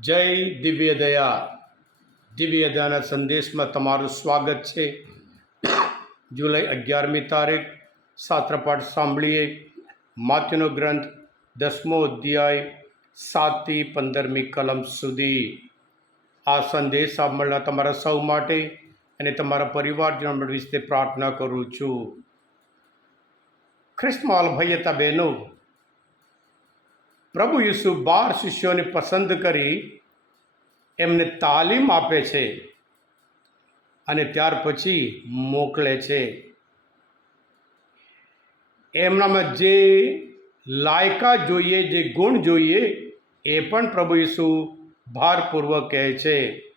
જય દિવ્ય દયા. દિવ્ય દયાના સંદેશમાં તમારું સ્વાગત છે. જુલાઈ અગિયારમી તારીખ, સાત્રપાઠ સાંભળીએ. માત્યનો ગ્રંથ દસમો અધ્યાય, સાતથી પંદરમી કલમ સુધી. આ સંદેશ સાંભળનાર તમારા સૌ માટે અને તમારા પરિવારજનો વિશે પ્રાર્થના કરું છું. ખ્રિસ્તમાલ ભાઈ બહેનો પ્રભુ યસુ બાર શિષ્યોને પસંદ કરી એમને તાલીમ આપે છે અને ત્યાર પછી મોકલે છે. એમનામાં જે લાયકા જોઈએ, જે ગુણ જોઈએ, એ પણ પ્રભુ યસુ ભારપૂર્વક કહે છે.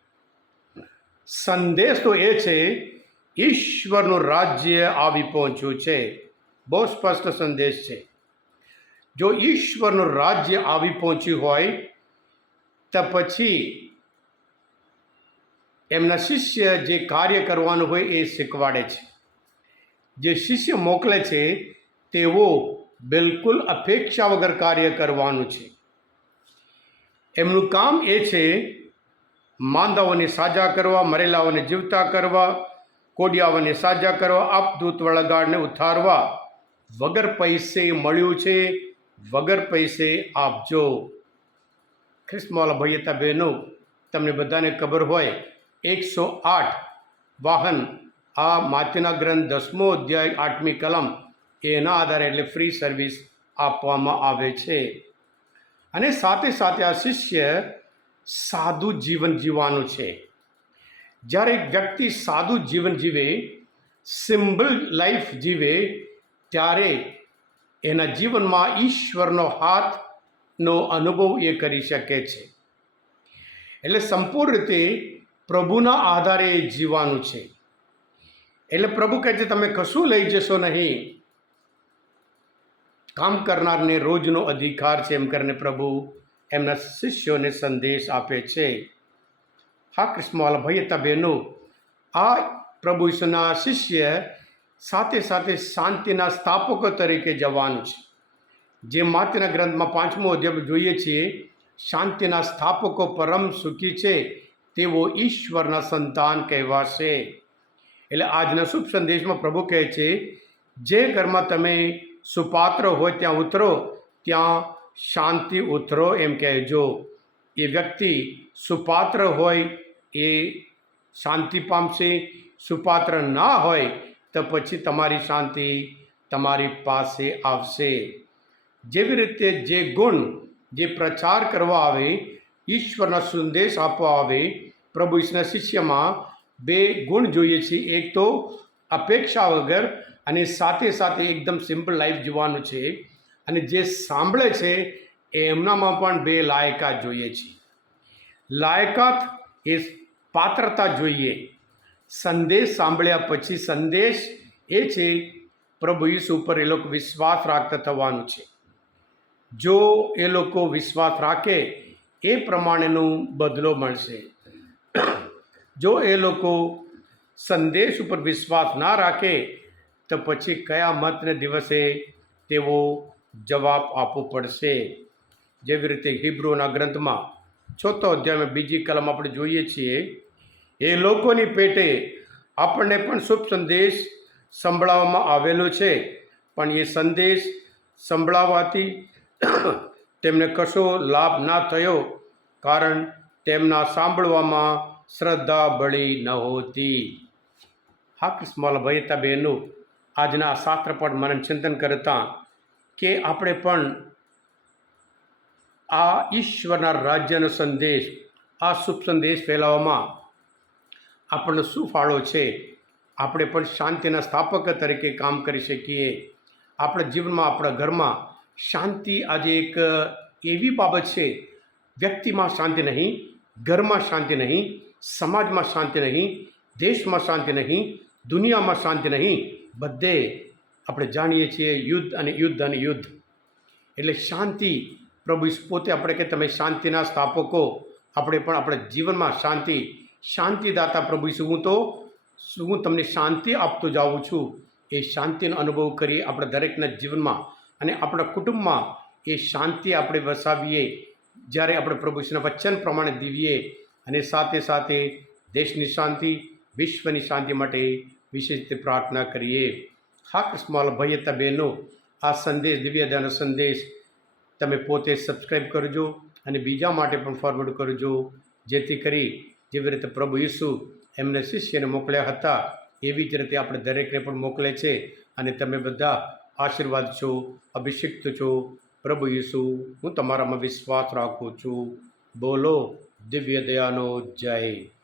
સંદેશ તો એ છે, ઈશ્વરનું રાજ્ય આવી પહોંચ્યું છે. બહુ સ્પષ્ટ સંદેશ છે. જો ઈશ્વરનું રાજ્ય આવી પહોંચ્યું હોય, તો પછી એમના શિષ્ય જે કાર્ય કરવાનું હોય એ શીખવાડે છે. જે શિષ્ય મોકલે છે, તેઓ બિલકુલ અપેક્ષા વગર કાર્ય કરવાનું છે. એમનું કામ એ છે માંદાઓને સાજા કરવા, મરેલાઓને જીવતા કરવા, કોડિયાઓને સાજા કરવા, આપદૂત વળગાડને ઉતારવા વગર પૈસે મળ્યું છે વગર પૈસે આપજો ખ્રિસ્તમાલા ભૈયતા બહેનો, તમને બધાને ખબર હોય, એકસો આઠ વાહન આ માત્યના ગ્રંથ દસમો અધ્યાય આઠમી કલમ, એના આધારે એટલે ફ્રી સર્વિસ આપવામાં આવે છે. અને સાથે સાથે આ શિષ્ય સાદું જીવન જીવવાનું છે. જ્યારે એક વ્યક્તિ સાદું જીવન જીવે સિમ્પલ લાઈફ જીવે, ત્યારે એના જીવનમાં ઈશ્વરનો હાથનો અનુભવ એ કરી શકે છે. એટલે સંપૂર્ણ રીતે પ્રભુના આધારે એ જીવવાનું છે. એટલે પ્રભુ કહે છે, તમે કશું લઈ જશો નહીં. કામ કરનારને રોજનો અધિકાર છે, એમ કરીને પ્રભુ એમના શિષ્યોને સંદેશ આપે છે. હા કૃષ્ણવાલા ભાઈ હતા આ પ્રભુ ઈસુના શિષ્ય સાથે સાથે શાંતિના સ્થાપકો તરીકે જવાનું છે. જે માત્યના ગ્રંથમાં પાંચમો અધ્યાય જોઈએ છીએ, શાંતિના સ્થાપકો પરમ સુખી છે, તેઓ ઈશ્વરના સંતાન કહેવાશે. એટલે આજના શુભ સંદેશમાં પ્રભુ કહે છે, જે ઘરમાં તમે સુપાત્ર હોય ત્યાં ઉતરો, ત્યાં શાંતિ ઉતરો એમ કહેજો. એ વ્યક્તિ સુપાત્ર હોય એ શાંતિ પામશે, સુપાત્ર ના હોય તો પછી તમારી શાંતિ તમારી પાસે આવશે. જેવી રીતે જે ગુણ, જે પ્રચાર કરવા આવે, ઈશ્વરના સંદેશ આપવા આવે, પ્રભુ ઈશ્વરના શિષ્યમાં બે ગુણ જોઈએ છે. એક તો અપેક્ષા વગર અને સાથે સાથે એકદમ સિમ્પલ લાઈફ જીવવાનું છે અને જે સાંભળે છે એમનામાં પણ બે લાયકાત જોઈએ છે. લાયકાત એ પાત્રતા જોઈએ. સંદેશ સાંભળ્યા પછી સંદેશ એ છે, પ્રભુ ઈસુ ઉપર એ લોકો વિશ્વાસ રાખતા થવાનું છે. જો એ લોકો વિશ્વાસ રાખે, એ પ્રમાણેનું બદલો મળશે. જો એ લોકો સંદેશ ઉપર વિશ્વાસ ના રાખે, તો પછી કયા મતને દિવસે તેઓ જવાબ આપવો પડશે? જેવી રીતે હિબ્રુના ગ્રંથમાં ચોથો અધ્યાયમાં બીજી કલમ આપણે જોઈએ છીએ એ લોકોની પેટે આપણને પણ શુભ સંદેશ સંભળાવવામાં આવેલો છે. પણ એ સંદેશ સંભળાવાથી તેમને કશો લાભ ના થયો કારણ તેમના સાંભળવામાં શ્રદ્ધા બળી નહોતી હા, કૃષ્ણમાલભાઈ હતા બહેનો, આજના શાસ્ત્ર શાસ્ત્રપટ મનન ચિંતન કરતા કે આપણે પણ આ ઈશ્વરના રાજ્યનો સંદેશ, આ શુભ સંદેશ ફેલાવવામાં આપણને શું ફાળો છે? આપણે પણ શાંતિના સ્થાપક તરીકે કામ કરી શકીએ. આપણા જીવનમાં, આપણા ઘરમાં શાંતિ આજે એક એવી બાબત છે. વ્યક્તિમાં શાંતિ નહીં, ઘરમાં શાંતિ નહીં, સમાજમાં શાંતિ નહીં, દેશમાં શાંતિ નહીં, દુનિયામાં શાંતિ નહીં. બધે આપણે જાણીએ છીએ યુદ્ધ અને યુદ્ધ અને યુદ્ધ. એટલે શાંતિ પ્રભુ પોતે આપણે કે તમે શાંતિના સ્થાપકો, આપણે પણ આપણા જીવનમાં શાંતિ શાંતિદાતા પ્રભુ શું હું તો હું તમને શાંતિ આપતો જાઉં છું. એ શાંતિનો અનુભવ કરીએ આપણા દરેકના જીવનમાં અને આપણા કુટુંબમાં એ શાંતિ આપણે વસાવીએ. જ્યારે આપણે પ્રભુશ્રીના વચન પ્રમાણે દીવીએ અને સાથે સાથે દેશની શાંતિ, વિશ્વની શાંતિ માટે વિશેષ રીતે પ્રાર્થના કરીએ. હા કૃષ્ણ ભાઈ હતા બહેનો, આ સંદેશ દિવ્યદાનો સંદેશ તમે પોતે સબસ્ક્રાઈબ કરજો અને બીજા માટે પણ ફોરવર્ડ કરજો. જેથી કરી જેવી રીતે પ્રભુ ઈસુ એમને શિષ્યને મોકલ્યા હતા, એવી જ રીતે આપણે દરેકને પણ મોકલે છે અને તમે બધા આશીર્વાદ છો, અભિષિક્ત છો. પ્રભુ ઈસુ, હું તમારામાં વિશ્વાસ રાખું છું. બોલો, દિવ્ય દયાનો જય.